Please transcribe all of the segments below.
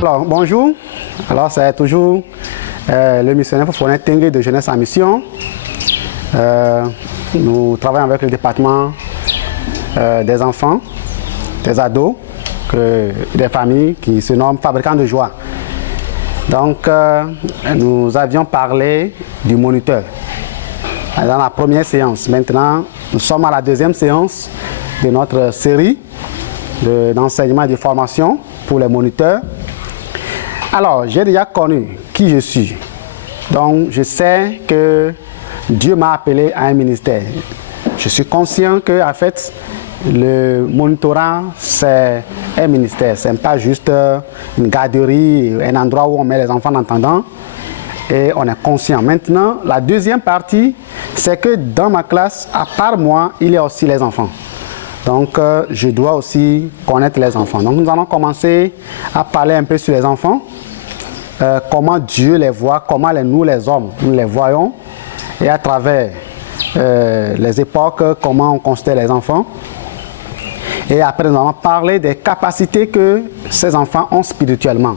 Alors, bonjour. Alors, c'est toujours le missionnaire Fofana Tengue de Jeunesse en Mission. Nous travaillons avec le département des enfants, des ados, des familles qui se nomment fabricants de joie. Donc, nous avions parlé du moniteur dans la première séance. Maintenant, nous sommes à la deuxième séance de notre série d'enseignement et de formation pour les moniteurs. Alors, j'ai déjà connu qui je suis. Donc, je sais que Dieu m'a appelé à un ministère. Je suis conscient que, en fait, le monitorat, c'est un ministère. Ce n'est pas juste une garderie, un endroit où on met les enfants en attendant. Et on est conscient. Maintenant, la deuxième partie, c'est que dans ma classe, à part moi, il y a aussi les enfants. Donc, je dois aussi connaître les enfants. Donc, nous allons commencer à parler un peu sur les enfants. Comment Dieu les voit, comment nous les hommes, nous les voyons. Et à travers les époques, comment on considère les enfants. Et après, nous allons parler des capacités que ces enfants ont spirituellement.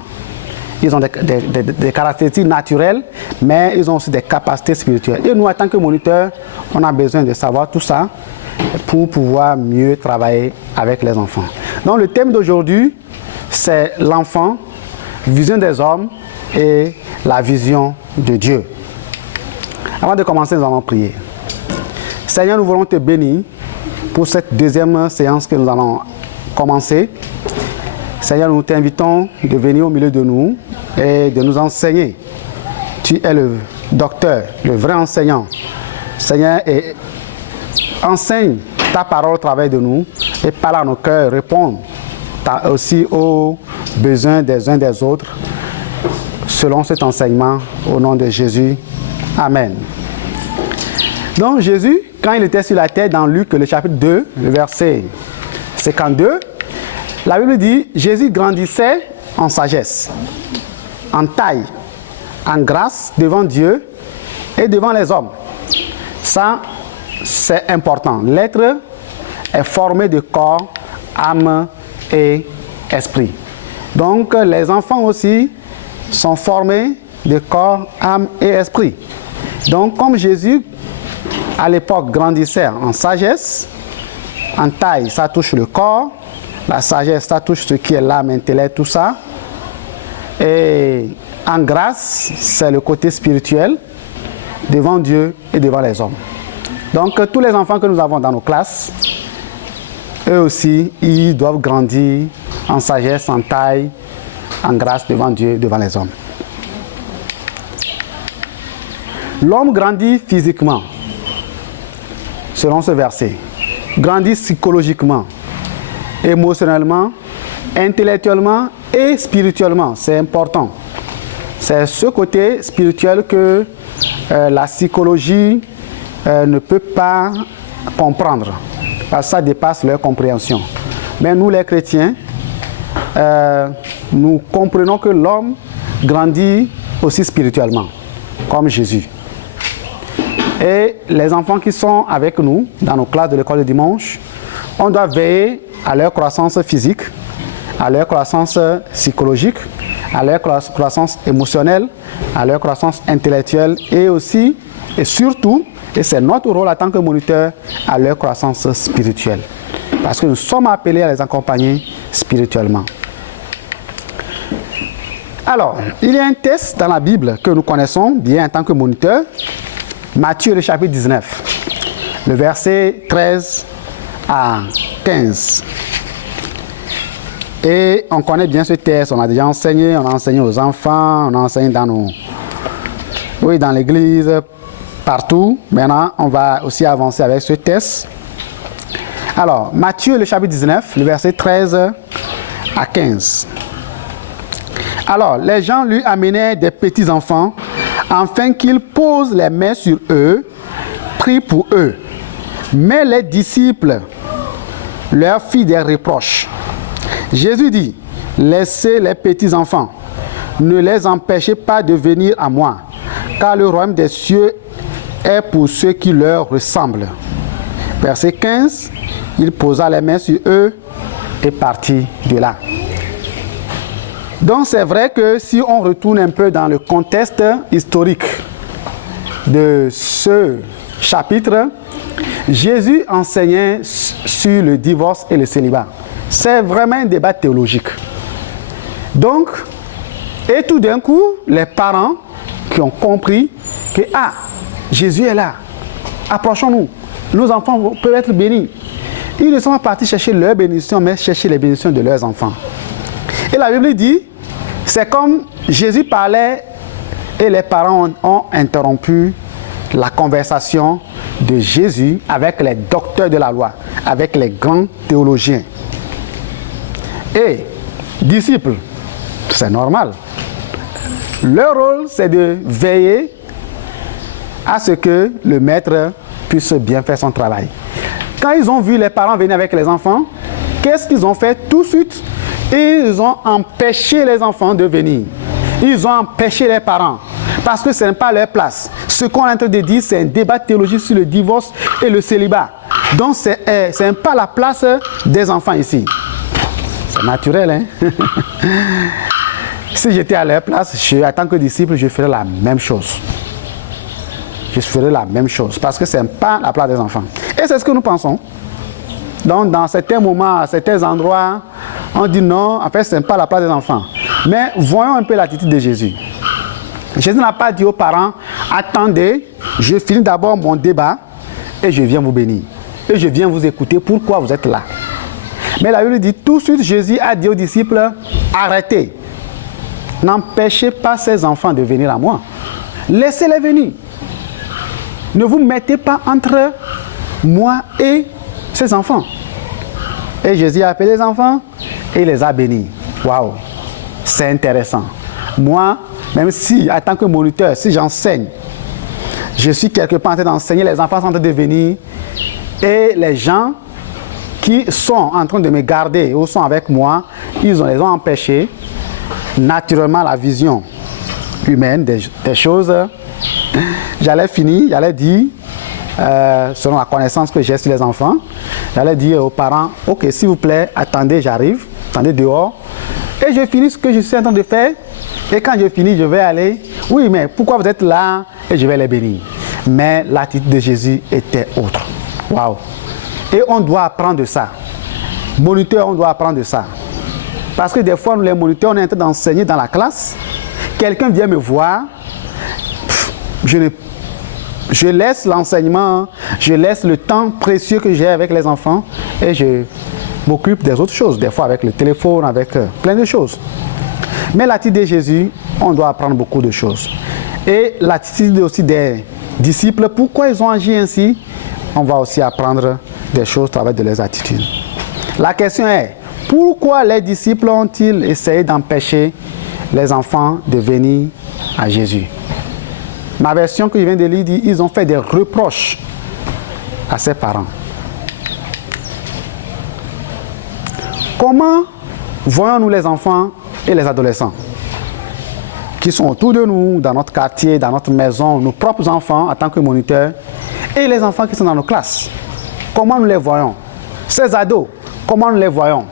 Ils ont des caractéristiques naturelles, mais ils ont aussi des capacités spirituelles. Et nous, en tant que moniteurs, on a besoin de savoir tout ça pour pouvoir mieux travailler avec les enfants. Donc, le thème d'aujourd'hui, c'est l'enfant, vision des hommes et la vision de Dieu. Avant de commencer, nous allons prier. Seigneur, nous voulons te bénir pour cette deuxième séance que nous allons commencer. Seigneur, nous t'invitons de venir au milieu de nous et de nous enseigner. Tu es le docteur, le vrai enseignant. Seigneur, et enseigne ta parole au travers de nous et parle à nos cœurs, réponds aussi aux besoins des uns des autres selon cet enseignement au nom de Jésus. Amen. Donc Jésus, quand il était sur la terre dans Luc, le chapitre 2, le verset 52, la Bible dit, Jésus grandissait en sagesse, en taille, en grâce devant Dieu et devant les hommes. Ça, c'est important. L'être est formé de corps, âme et esprit. Donc, les enfants aussi sont formés de corps, âme et esprit. Donc, comme Jésus, à l'époque, grandissait en sagesse, en taille, ça touche le corps, la sagesse, ça touche ce qui est l'âme, l'intellect, tout ça. Et en grâce, c'est le côté spirituel devant Dieu et devant les hommes. Donc, tous les enfants que nous avons dans nos classes, eux aussi, ils doivent grandir en sagesse, en taille, en grâce devant Dieu, devant les hommes. L'homme grandit physiquement, selon ce verset. Grandit psychologiquement, émotionnellement, intellectuellement et spirituellement. C'est important. C'est ce côté spirituel que la psychologie ne peut pas comprendre, parce que ça dépasse leur compréhension. Mais nous, les chrétiens, nous comprenons que l'homme grandit aussi spirituellement, comme Jésus. Et les enfants qui sont avec nous, dans nos classes de l'école de dimanche, on doit veiller à leur croissance physique, à leur croissance psychologique, à leur croissance émotionnelle, à leur croissance intellectuelle et aussi, et surtout, et c'est notre rôle en tant que moniteur, à leur croissance spirituelle. Parce que nous sommes appelés à les accompagner spirituellement. Alors, il y a un texte dans la Bible que nous connaissons bien en tant que moniteur. Matthieu, le chapitre 19, le verset 13 à 15. Et on connaît bien ce texte, on a déjà enseigné, on a enseigné aux enfants, on a enseigné dans l'église, partout. Maintenant, on va aussi avancer avec ce texte. Alors, Matthieu, le chapitre 19, le verset 13 à 15. Alors, les gens lui amenaient des petits enfants, afin qu'il pose les mains sur eux, prie pour eux. Mais les disciples leur firent des reproches. Jésus dit, laissez les petits enfants, ne les empêchez pas de venir à moi, car le royaume des cieux est pour ceux qui leur ressemblent. Verset 15, il posa les mains sur eux et partit de là. Donc c'est vrai que si on retourne un peu dans le contexte historique de ce chapitre, Jésus enseignait sur le divorce et le célibat. C'est vraiment un débat théologique. Donc, et tout d'un coup, les parents qui ont compris que Jésus est là, approchons-nous, nos enfants peuvent être bénis. Ils ne sont pas partis chercher leurs bénédictions, mais chercher les bénédictions de leurs enfants. Et la Bible dit, c'est comme Jésus parlait et les parents ont interrompu la conversation de Jésus avec les docteurs de la loi, avec les grands théologiens. Et disciples, c'est normal. Leur rôle, c'est de veiller à ce que le maître puisse bien faire son travail. Quand ils ont vu les parents venir avec les enfants, qu'est-ce qu'ils ont fait tout de suite? Ils ont empêché les enfants de venir. Ils ont empêché les parents. Parce que ce n'est pas leur place. Ce qu'on est en train de dire, c'est un débat théologique sur le divorce et le célibat. Donc, ce n'est pas la place des enfants ici. C'est naturel, hein? Si j'étais à leur place, en tant que disciple, je ferais la même chose. Je ferais la même chose. Parce que ce n'est pas la place des enfants. Et c'est ce que nous pensons. Donc, dans certains moments, à certains endroits, on dit non, en fait, ce n'est pas la place des enfants. Mais voyons un peu l'attitude de Jésus. Jésus n'a pas dit aux parents, attendez, je finis d'abord mon débat et je viens vous bénir. Et je viens vous écouter, pourquoi vous êtes là. Mais la Bible dit, tout de suite, Jésus a dit aux disciples, arrêtez. N'empêchez pas ces enfants de venir à moi. Laissez-les venir. Ne vous mettez pas entre moi et ces enfants. Et Jésus a appelé les enfants et les a bénis. Waouh, c'est intéressant. Moi, même si, en tant que moniteur, si j'enseigne, je suis quelque part en train d'enseigner, les enfants sont en train de venir et les gens qui sont en train de me garder ou sont avec moi, les ont empêchés. Naturellement, la vision humaine des choses, j'allais finir, j'allais dire, selon la connaissance que j'ai sur les enfants, j'allais dire aux parents, ok, s'il vous plaît, attendez, j'arrive, attendez dehors, et je finis ce que je suis en train de faire, et quand je finis, je vais aller, oui, mais pourquoi vous êtes là, et je vais les bénir. Mais l'attitude de Jésus était autre. Waouh! Et on doit apprendre de ça. Moniteur, on doit apprendre de ça. Parce que des fois, nous les moniteurs, on est en train d'enseigner dans la classe, quelqu'un vient me voir, je laisse l'enseignement, je laisse le temps précieux que j'ai avec les enfants et je m'occupe des autres choses, des fois avec le téléphone, avec plein de choses. Mais l'attitude de Jésus, on doit apprendre beaucoup de choses. Et l'attitude aussi des disciples, pourquoi ils ont agi ainsi, on va aussi apprendre des choses à travers de leurs attitudes. La question est, pourquoi les disciples ont-ils essayé d'empêcher les enfants de venir à Jésus? Ma version que je viens de lire dit, ils ont fait des reproches à ses parents. Comment voyons-nous les enfants et les adolescents qui sont autour de nous, dans notre quartier, dans notre maison, nos propres enfants en tant que moniteurs, et les enfants qui sont dans nos classes? Comment nous les voyons? Ces ados, comment nous les voyons?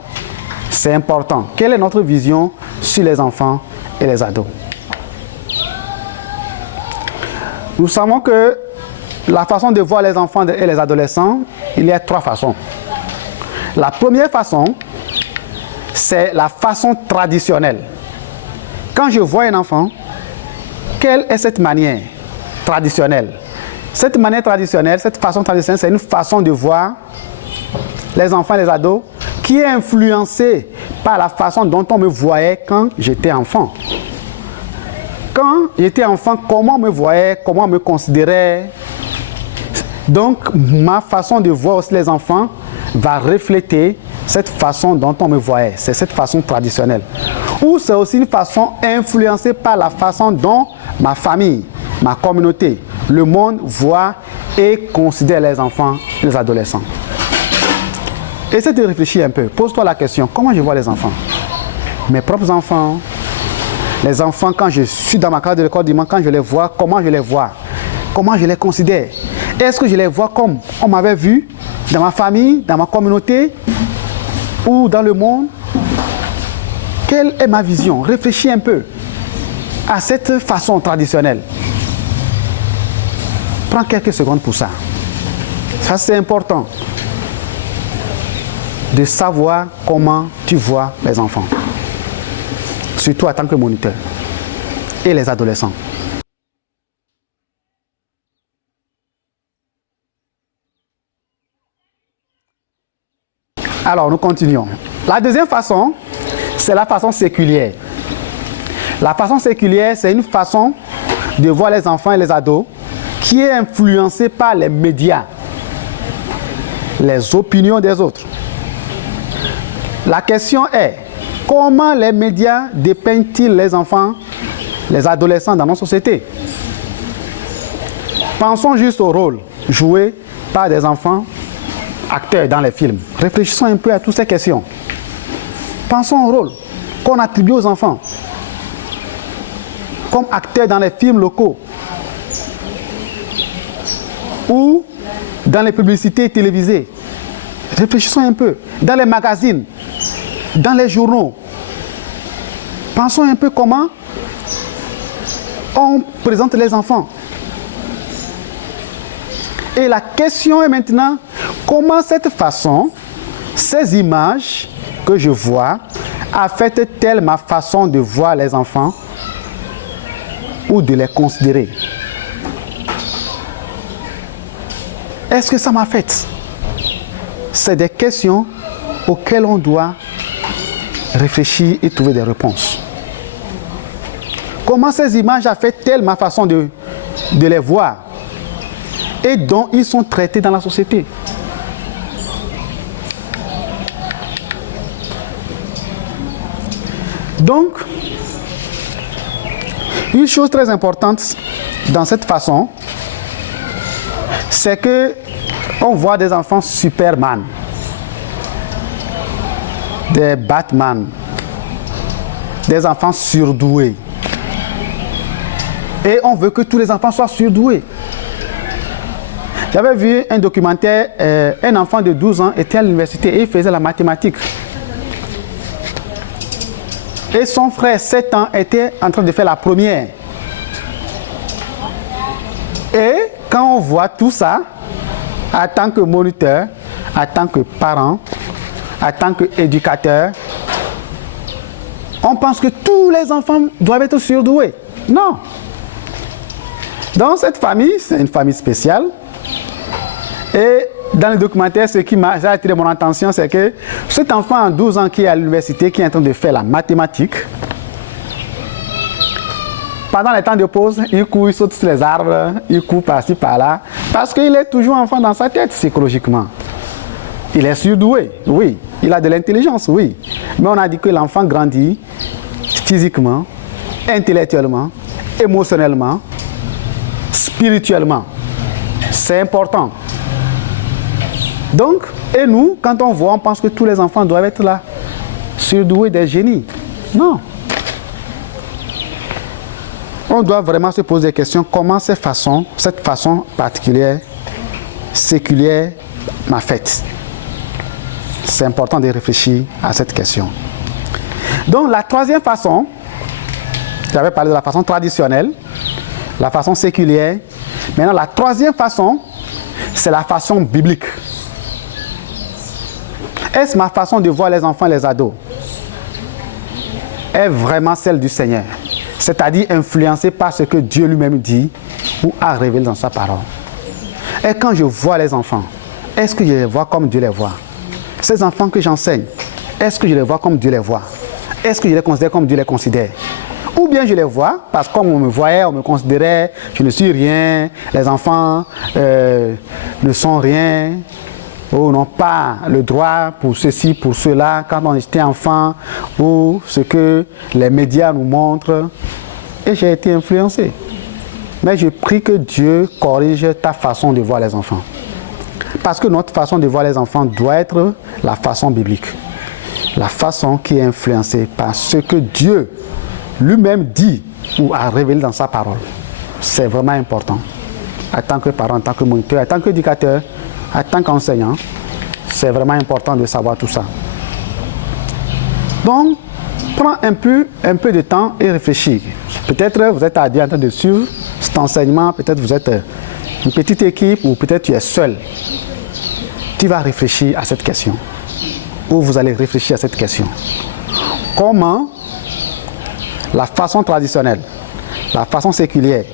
C'est important. Quelle est notre vision sur les enfants et les ados? Nous savons que la façon de voir les enfants et les adolescents, il y a trois façons. La première façon, c'est la façon traditionnelle. Quand je vois un enfant, quelle est cette manière traditionnelle? Cette manière traditionnelle, cette façon traditionnelle, c'est une façon de voir les enfants et les ados qui est influencée par la façon dont on me voyait quand j'étais enfant. Quand j'étais enfant, comment on me voyait, comment on me considérait. Donc, ma façon de voir aussi les enfants va refléter cette façon dont on me voyait. C'est cette façon traditionnelle. Ou c'est aussi une façon influencée par la façon dont ma famille, ma communauté, le monde voit et considère les enfants et les adolescents. Essaie de réfléchir un peu. Pose-toi la question, comment je vois les enfants? Mes propres enfants, les enfants quand je suis dans ma classe de l'école dimanche, quand je les vois, comment je les vois? Comment je les considère? Est-ce que je les vois comme on m'avait vu dans ma famille, dans ma communauté ou dans le monde? Quelle est ma vision? Réfléchis un peu à cette façon traditionnelle. Prends quelques secondes pour ça. Ça, c'est important de savoir comment tu vois les enfants, surtout en tant que moniteur, et les adolescents. Alors, nous continuons. La deuxième façon, c'est la façon séculière. La façon séculière, c'est une façon de voir les enfants et les ados qui est influencée par les médias, les opinions des autres. La question est, comment les médias dépeignent-ils les enfants, les adolescents dans nos sociétés? Pensons juste au rôle joué par des enfants acteurs dans les films. Réfléchissons un peu à toutes ces questions. Pensons au rôle qu'on attribue aux enfants comme acteurs dans les films locaux ou dans les publicités télévisées. Réfléchissons un peu. Dans les magazines, dans les journaux. Pensons un peu comment on présente les enfants. Et la question est maintenant, comment cette façon, ces images que je vois, affectent-elles ma façon de voir les enfants ou de les considérer? Est-ce que ça m'affecte? C'est des questions auxquelles on doit réfléchir et trouver des réponses. Comment ces images affectent-elles ma façon de les voir et dont ils sont traités dans la société? Donc, une chose très importante dans cette façon, c'est que on voit des enfants Superman, des Batman, des enfants surdoués. Et on veut que tous les enfants soient surdoués. J'avais vu un documentaire, un enfant de 12 ans était à l'université et il faisait la mathématique. Et son frère, 7 ans, était en train de faire la première. Et quand on voit tout ça, en tant que moniteur, en tant que parent, en tant qu'éducateur, on pense que tous les enfants doivent être surdoués. Non. Dans cette famille, c'est une famille spéciale. Et dans le documentaire, ce qui m'a attiré mon attention, c'est que cet enfant de 12 ans qui est à l'université, qui est en train de faire la mathématique, pendant les temps de pause, il court, il saute sur les arbres, il court par-ci, par-là, parce qu'il est toujours enfant dans sa tête, psychologiquement. Il est surdoué, oui. Il a de l'intelligence, oui. Mais on a dit que l'enfant grandit physiquement, intellectuellement, émotionnellement, spirituellement. C'est important. Donc, et nous, quand on voit, on pense que tous les enfants doivent être là, surdoués, des génies. Non. On doit vraiment se poser des questions, comment cette façon particulière, séculière, m'affecte. C'est important de réfléchir à cette question. Donc la troisième façon, j'avais parlé de la façon traditionnelle, la façon séculière. Maintenant la troisième façon, c'est la façon biblique. Est-ce ma façon de voir les enfants et les ados est vraiment celle du Seigneur? C'est-à-dire influencée par ce que Dieu lui-même dit ou a révélé dans sa parole. Et quand je vois les enfants, est-ce que je les vois comme Dieu les voit? Ces enfants que j'enseigne, est-ce que je les vois comme Dieu les voit? Est-ce que je les considère comme Dieu les considère? Ou bien je les vois, parce que comme on me voyait, on me considérait, je ne suis rien, les enfants ne sont rien, ou n'ont pas le droit pour ceci, pour cela, quand on était enfant, ou ce que les médias nous montrent. Et j'ai été influencé. Mais je prie que Dieu corrige ta façon de voir les enfants. Parce que notre façon de voir les enfants doit être la façon biblique. La façon qui est influencée par ce que Dieu lui-même dit ou a révélé dans sa parole. C'est vraiment important. En tant que parent, en tant que moniteur, en tant qu'éducateur, en tant qu'enseignant, c'est vraiment important de savoir tout ça. Donc, Prends un peu de temps et réfléchis. Peut-être vous êtes en train de suivre cet enseignement, peut-être vous êtes une petite équipe ou peut-être tu es seul. Tu vas réfléchir à cette question. Ou vous allez réfléchir à cette question. Comment la façon traditionnelle, la façon séculière,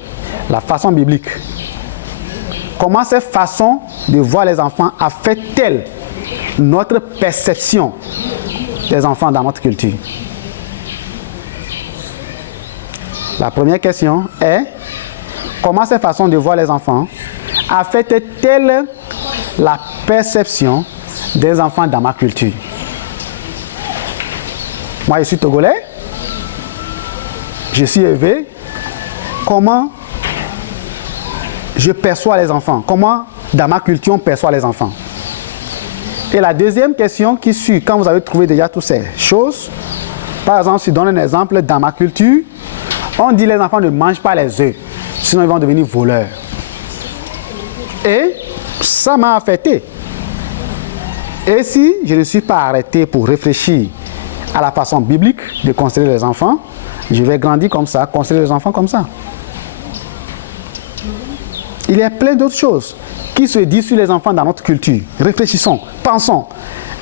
la façon biblique, comment cette façon de voir les enfants affecte-t-elle notre perception des enfants dans notre culture? La première question est, comment cette façon de voir les enfants affecte-t-elle la perception des enfants dans ma culture? Moi, je suis togolais, je suis élevé. Comment je perçois les enfants? Comment, dans ma culture, on perçoit les enfants? Et la deuxième question qui suit, quand vous avez trouvé déjà toutes ces choses, par exemple, si je donne un exemple, dans ma culture, on dit les enfants ne mangent pas les œufs, sinon ils vont devenir voleurs. Et ça m'a affecté. Et si je ne suis pas arrêté pour réfléchir à la façon biblique de construire les enfants, je vais grandir comme ça, construire les enfants comme ça. Il y a plein d'autres choses qui se disent sur les enfants dans notre culture. Réfléchissons, pensons.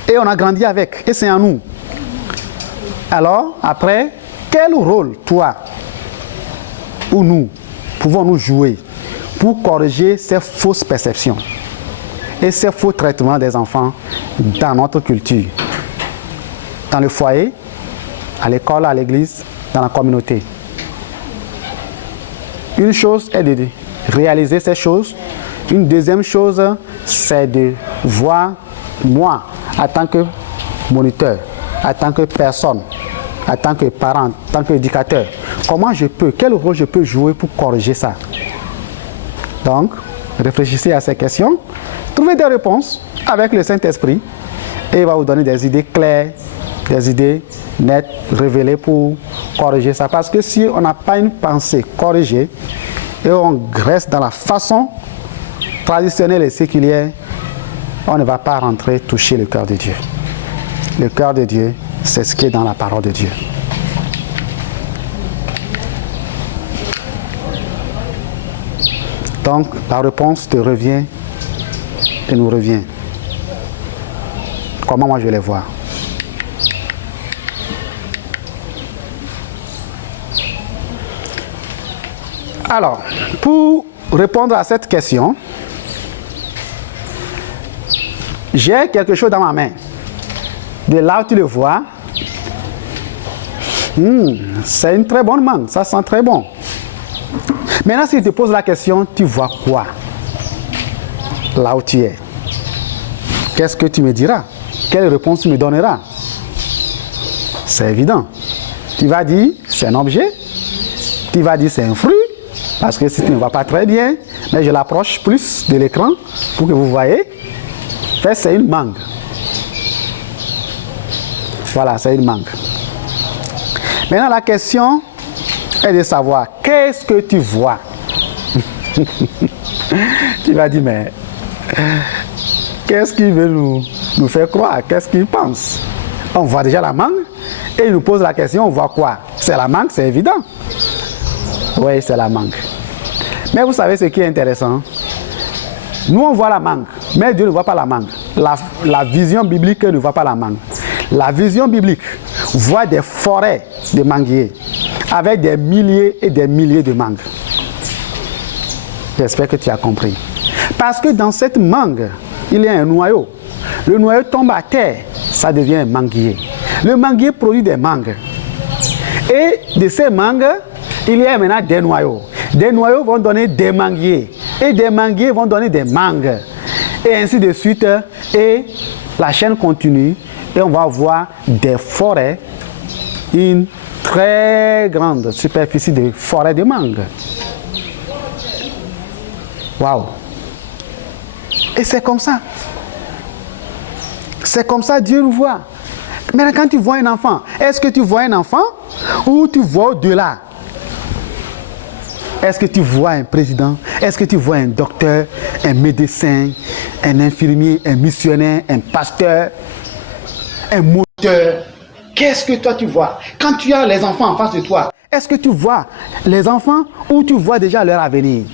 Et on a grandi avec. Et c'est en nous. Alors, après, quel rôle, toi, ou nous, pouvons-nous jouer pour corriger ces fausses perceptions et ces faux traitements des enfants dans notre culture? Dans le foyer, à l'école, à l'église, dans la communauté. Une chose est de réaliser ces choses. Une deuxième chose, c'est de voir moi, en tant que moniteur, en tant que personne, en tant que parent, en tant qu'éducateur, comment je peux, quel rôle je peux jouer pour corriger ça? Donc, réfléchissez à ces questions, trouvez des réponses avec le Saint-Esprit et il va vous donner des idées claires, des idées nettes, révélées pour corriger ça. Parce que si on n'a pas une pensée corrigée et on reste dans la façon traditionnelle et séculière, on ne va pas rentrer toucher le cœur de Dieu. Le cœur de Dieu, c'est ce qui est dans la parole de Dieu. Donc, la réponse te revient et nous revient. Comment moi je les vois? Alors, pour répondre à cette question, j'ai quelque chose dans ma main. De là où tu le vois, c'est une très bonne mangue, ça sent très bon. Maintenant, si je te pose la question, tu vois quoi? Là où tu es. Qu'est-ce que tu me diras? Quelle réponse tu me donneras? C'est évident. Tu vas dire, c'est un objet. Tu vas dire, c'est un fruit. Parce que si tu ne vois pas très bien, mais je l'approche plus de l'écran pour que vous voyez. En fait, c'est une mangue. Voilà, c'est une mangue. Maintenant, la question est de savoir, qu'est-ce que tu vois? Tu vas dire, mais qu'est-ce qu'il veut nous faire croire? Qu'est-ce qu'il pense? On voit déjà la mangue et il nous pose la question, on voit quoi? C'est la mangue, c'est évident. Oui, c'est la mangue. Mais vous savez ce qui est intéressant? Nous, on voit la mangue, mais Dieu ne voit pas la mangue. La vision biblique ne voit pas la mangue. La vision biblique voit des forêts de manguiers avec des milliers et des milliers de mangues. J'espère que tu as compris. Parce que dans cette mangue, il y a un noyau. Le noyau tombe à terre, ça devient un manguier. Le manguier produit des mangues. Et de ces mangues, il y a maintenant des noyaux. Des noyaux vont donner des manguiers. Et des manguiers vont donner des mangues. Et ainsi de suite. Et la chaîne continue. Et on va voir des forêts. Une très grande superficie de forêts de mangues. Waouh! Et c'est comme ça. C'est comme ça Dieu nous voit. Maintenant, quand tu vois un enfant, est-ce que tu vois un enfant ou tu vois au-delà? Est-ce que tu vois un président? Est-ce que tu vois un docteur, un médecin, un infirmier, un missionnaire, un pasteur, un moteur? Qu'est-ce que toi tu vois? Quand tu as les enfants en face de toi, est-ce que tu vois les enfants ou tu vois déjà leur avenir?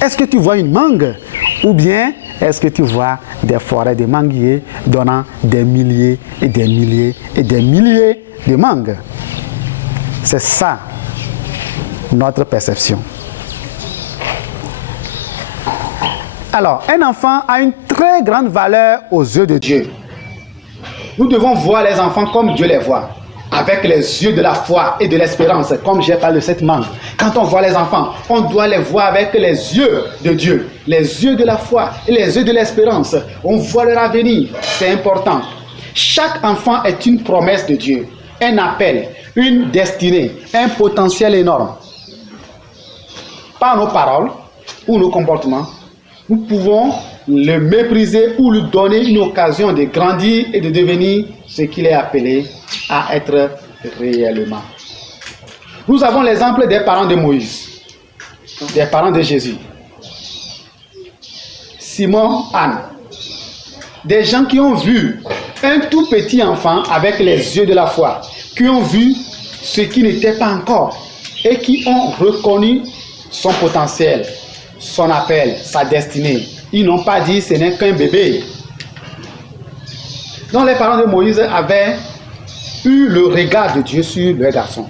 Est-ce que tu vois une mangue ou bien est-ce que tu vois des forêts de manguiers donnant des milliers et des milliers et des milliers de mangues? C'est ça notre perception. Alors, un enfant a une très grande valeur aux yeux de Dieu. Nous devons voir les enfants comme Dieu les voit, avec les yeux de la foi et de l'espérance, comme j'ai parlé de cette mangue. Quand on voit les enfants, on doit les voir avec les yeux de Dieu, les yeux de la foi et les yeux de l'espérance. On voit leur avenir, c'est important. Chaque enfant est une promesse de Dieu, un appel, une destinée, un potentiel énorme. Par nos paroles ou nos comportements, nous pouvons le mépriser ou lui donner une occasion de grandir et de devenir ce qu'il est appelé à être réellement. Nous avons l'exemple des parents de Moïse, des parents de Jésus, Simon, Anne, des gens qui ont vu un tout petit enfant avec les yeux de la foi, qui ont vu ce qui n'était pas encore et qui ont reconnu son potentiel, son appel, sa destinée. Ils n'ont pas dit ce n'est qu'un bébé. Donc les parents de Moïse avaient eu le regard de Dieu sur leur garçon.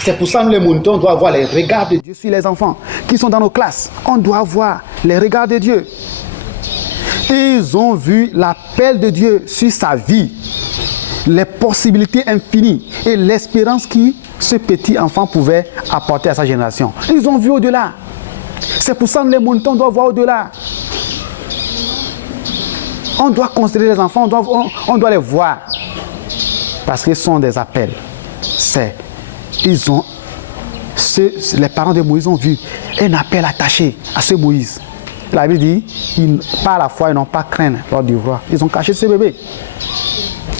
C'est pour ça que nous les moniteurs, on doit voir les regards de Dieu sur les enfants qui sont dans nos classes. On doit voir les regards de Dieu. Ils ont vu l'appel de Dieu sur sa vie, les possibilités infinies et l'espérance que ce petit enfant pouvait apporter à sa génération. Ils ont vu au-delà. C'est pour ça que les moniteurs, on doit voir au-delà. On doit considérer les enfants, on doit les voir. Parce qu'ils sont des appels. Les parents de Moïse ont vu un appel attaché à ce Moïse. La Bible dit, par la foi, ils n'ont pas craint lors du roi. Ils ont caché ce bébé.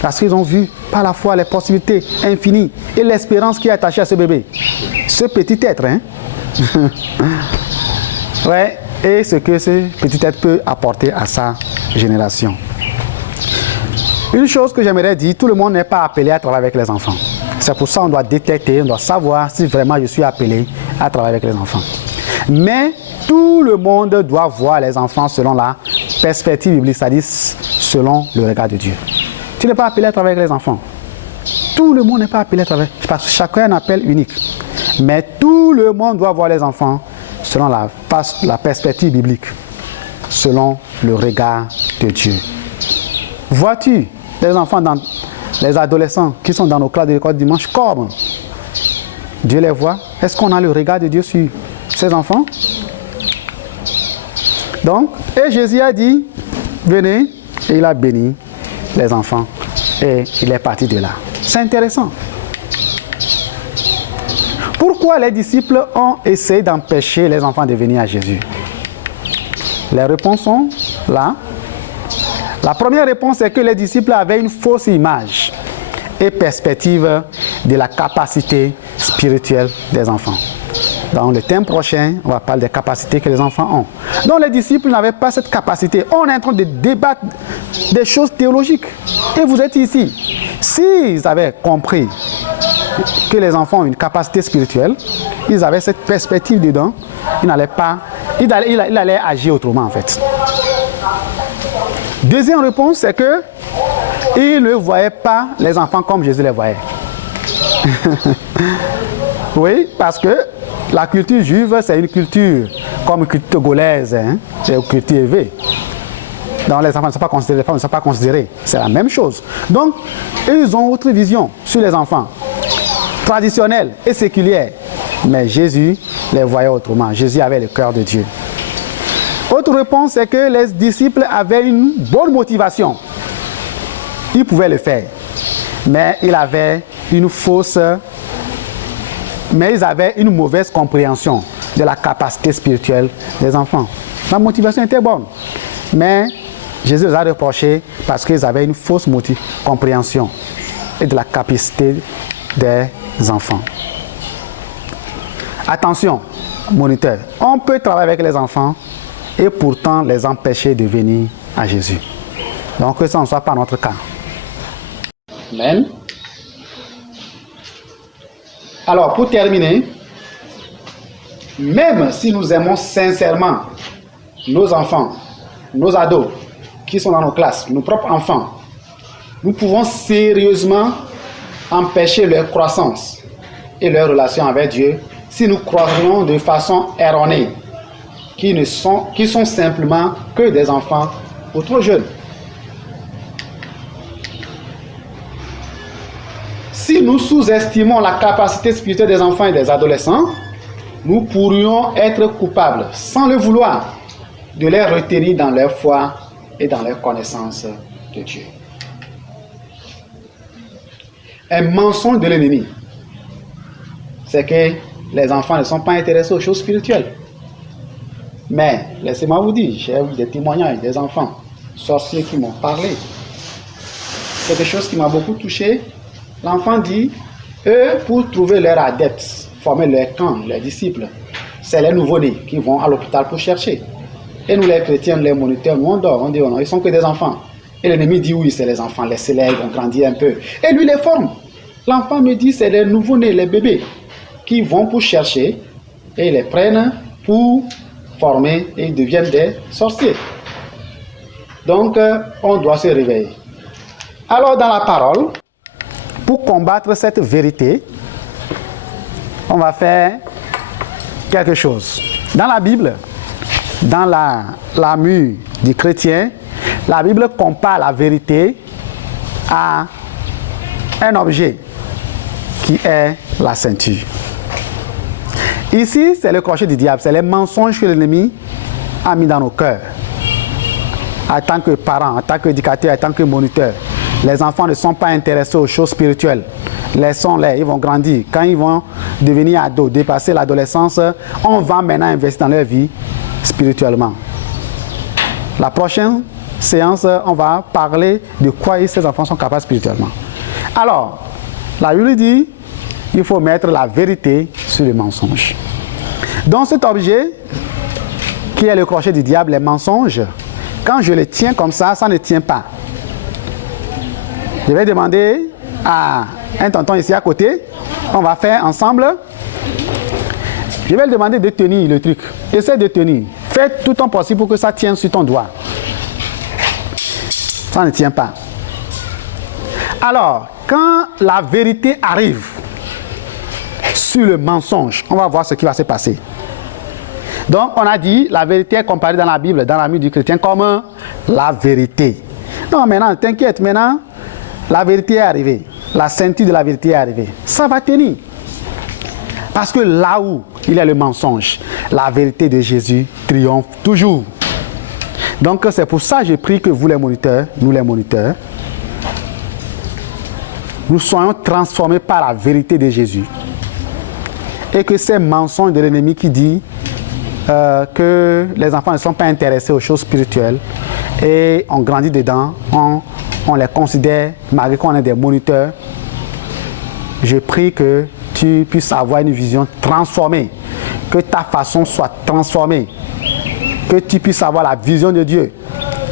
Parce qu'ils ont vu par la foi les possibilités infinies et l'espérance qui est attachée à ce bébé. Ce petit être, hein? Ouais, et ce que ce petit être peut apporter à sa génération. Une chose que j'aimerais dire, tout le monde n'est pas appelé à travailler avec les enfants. C'est pour ça qu'on doit détecter, on doit savoir si vraiment je suis appelé à travailler avec les enfants. Mais tout le monde doit voir les enfants selon la perspective biblique, c'est-à-dire selon le regard de Dieu. Tu n'es pas appelé à travailler avec les enfants. Tout le monde n'est pas appelé à travailler, parce que chacun a un appel unique. Mais tout le monde doit voir les enfants selon la perspective biblique, selon le regard de Dieu. Vois-tu les enfants, les adolescents qui sont dans nos classes de l'école dimanche, comme Dieu les voit? Est-ce qu'on a le regard de Dieu sur ces enfants? Donc, et Jésus a dit, venez, et il a béni les enfants, et il est parti de là. C'est intéressant. Pourquoi les disciples ont essayé d'empêcher les enfants de venir à Jésus? Les réponses sont là. La première réponse est que les disciples avaient une fausse image et perspective de la capacité spirituelle des enfants. Dans le thème prochain, on va parler des capacités que les enfants ont. Donc les disciples n'avaient pas cette capacité. On est en train de débattre des choses théologiques. Et vous êtes ici. S'ils avaient compris que les enfants ont une capacité spirituelle, ils avaient cette perspective dedans, ils allaient agir autrement en fait. Deuxième réponse, c'est que ils ne voyaient pas les enfants comme Jésus les voyait. Oui, parce que la culture juive, c'est une culture comme une culture togolaise, hein? C'est une culture élevée. Donc les enfants ne sont pas considérés, les femmes ne sont pas considérées. C'est la même chose. Donc, ils ont autre vision sur les enfants, traditionnelle et séculière. Mais Jésus les voyait autrement. Jésus avait le cœur de Dieu. Autre réponse, c'est que les disciples avaient une bonne motivation. Ils pouvaient le faire. Mais ils avaient une mauvaise compréhension de la capacité spirituelle des enfants. La motivation était bonne. Mais Jésus les a reprochés parce qu'ils avaient une fausse compréhension et de la capacité des enfants. Attention, moniteur, on peut travailler avec les enfants et pourtant les empêcher de venir à Jésus. Donc que ça ne soit pas notre cas. Amen. Alors, pour terminer, même si nous aimons sincèrement nos enfants, nos ados qui sont dans nos classes, nos propres enfants, nous pouvons sérieusement empêcher leur croissance et leur relation avec Dieu si nous croyons de façon erronée qui sont simplement que des enfants ou trop jeunes. Si nous sous-estimons la capacité spirituelle des enfants et des adolescents, nous pourrions être coupables, sans le vouloir, de les retenir dans leur foi et dans leur connaissance de Dieu. Un mensonge de l'ennemi, c'est que les enfants ne sont pas intéressés aux choses spirituelles. Mais, laissez-moi vous dire, j'ai eu des témoignages des enfants sorciers qui m'ont parlé. C'est quelque chose qui m'a beaucoup touché. L'enfant dit, eux, pour trouver leurs adeptes, former leur camp, leurs disciples, c'est les nouveau-nés qui vont à l'hôpital pour chercher. Et nous, les chrétiens, les moniteurs, nous on dort, on dit, oh non, ils sont que des enfants. Et l'ennemi dit, oui, c'est les enfants, laissez-les, ils vont grandir un peu. Et lui les forme. L'enfant me dit, c'est les nouveau-nés, les bébés, qui vont pour chercher, et ils les prennent pour former, et ils deviennent des sorciers. Donc, on doit se réveiller. Alors, dans la parole, pour combattre cette vérité, on va faire quelque chose. Dans la Bible, dans la mue du chrétien, la Bible compare la vérité à un objet qui est la ceinture. Ici, c'est le crochet du diable, c'est les mensonges que l'ennemi a mis dans nos cœurs. En tant que parents, en tant qu'éducateurs, en tant que moniteurs, les enfants ne sont pas intéressés aux choses spirituelles. Laissons-les, ils vont grandir. Quand ils vont devenir ados, dépasser l'adolescence, on va maintenant investir dans leur vie spirituellement. La prochaine séance, on va parler de quoi ces enfants sont capables spirituellement. Alors, la Bible dit, il faut mettre la vérité sur le mensonge. Donc cet objet, qui est le crochet du diable, les mensonges, quand je le tiens comme ça, ça ne tient pas. Je vais demander à un tonton ici à côté, on va faire ensemble. Je vais lui demander de tenir le truc. Essaie de tenir. Fais tout ton possible pour que ça tienne sur ton doigt. Ça ne tient pas. Alors, quand la vérité arrive sur le mensonge, on va voir ce qui va se passer. Donc, on a dit, la vérité est comparée dans la Bible, dans la Bible du chrétien, comme la vérité. Non, maintenant, t'inquiète, maintenant, la vérité est arrivée. La ceinture de la vérité est arrivée. Ça va tenir. Parce que là où il y a le mensonge, la vérité de Jésus triomphe toujours. Donc, c'est pour ça que je prie que vous les moniteurs, nous les moniteurs, nous soyons transformés par la vérité de Jésus. Et que ces mensonges de l'ennemi qui dit que les enfants ne sont pas intéressés aux choses spirituelles et on grandit dedans, on les considère, malgré qu'on est des moniteurs, je prie que tu puisses avoir une vision transformée, que ta façon soit transformée, que tu puisses avoir la vision de Dieu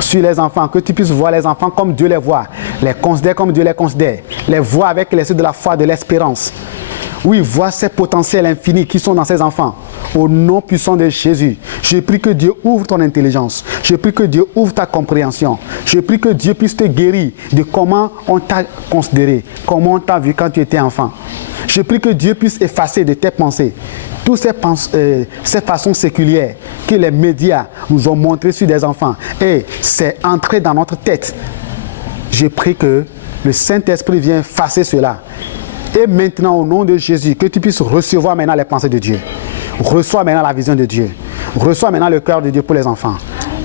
sur les enfants, que tu puisses voir les enfants comme Dieu les voit, les considérer comme Dieu les considère, les voir avec les yeux de la foi, de l'espérance. Oui, voir ces potentiels infinis qui sont dans ces enfants. Au nom puissant de Jésus, je prie que Dieu ouvre ton intelligence. Je prie que Dieu ouvre ta compréhension. Je prie que Dieu puisse te guérir de comment on t'a considéré, comment on t'a vu quand tu étais enfant. Je prie que Dieu puisse effacer de tes pensées toutes ces façons séculières que les médias nous ont montrées sur des enfants. Et c'est entré dans notre tête. Je prie que le Saint-Esprit vienne effacer cela. Et maintenant, au nom de Jésus, que tu puisses recevoir maintenant les pensées de Dieu. Reçois maintenant la vision de Dieu. Reçois maintenant le cœur de Dieu pour les enfants.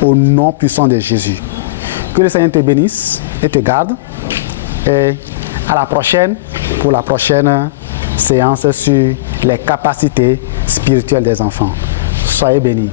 Au nom puissant de Jésus. Que le Seigneur te bénisse et te garde. Et à la prochaine, pour la prochaine séance sur les capacités spirituelles des enfants. Soyez bénis.